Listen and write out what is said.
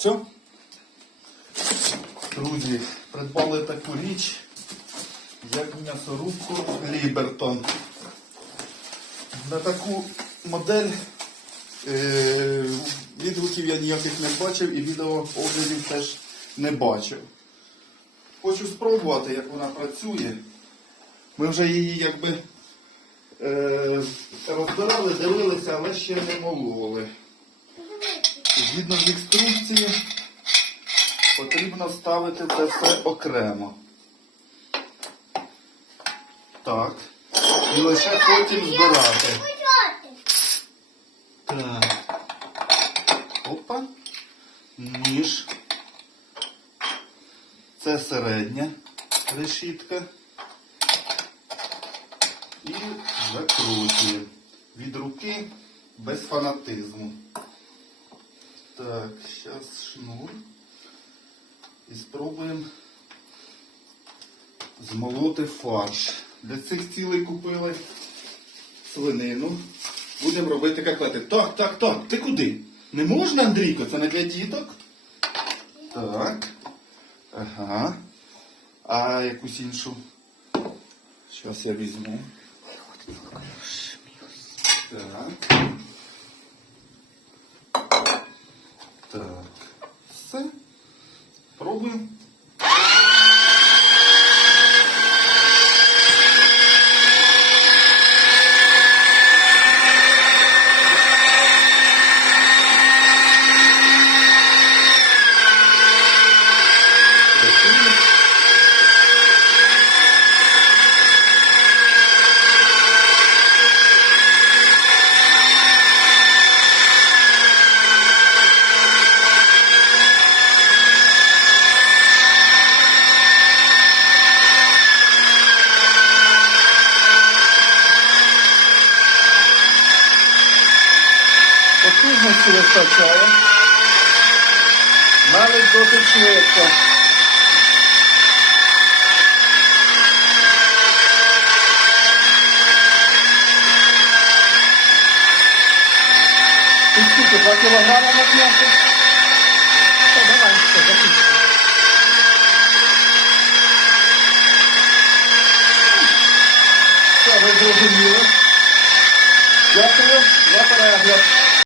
Все? Друзі, придбали таку річ, як м'ясорубку Лібертон. На таку модель е, відгуків я ніяких не бачив і відео оглядів теж не бачив. Хочу спробувати, як вона працює. Ми вже її якби е, розбирали, дивилися, але ще не мололи. Згідно з інструкції, потрібно ставити це все окремо. Так. І лише потім збирати. Так. Опа. Ніж. Це середня решітка. І закручуємо. Від руки без фанатизму. Так, зараз шнур. І спробуємо змолоти фарш. Для цих цілей купили свинину. Будемо робити котлети. Так, так, так. Ти куди? Не можна, Андрійко? Це не для діток? Так. Ага. А якусь іншу. Зараз я візьму. Так. Все. Пробуємо. Працює. Потужності вистачає. Навіть досить швидко. Ти скільки, 2 кілограми на м'ясо? Все, давай, все, закінчимо. Все, ви зрозуміли. Дякую за перегляд.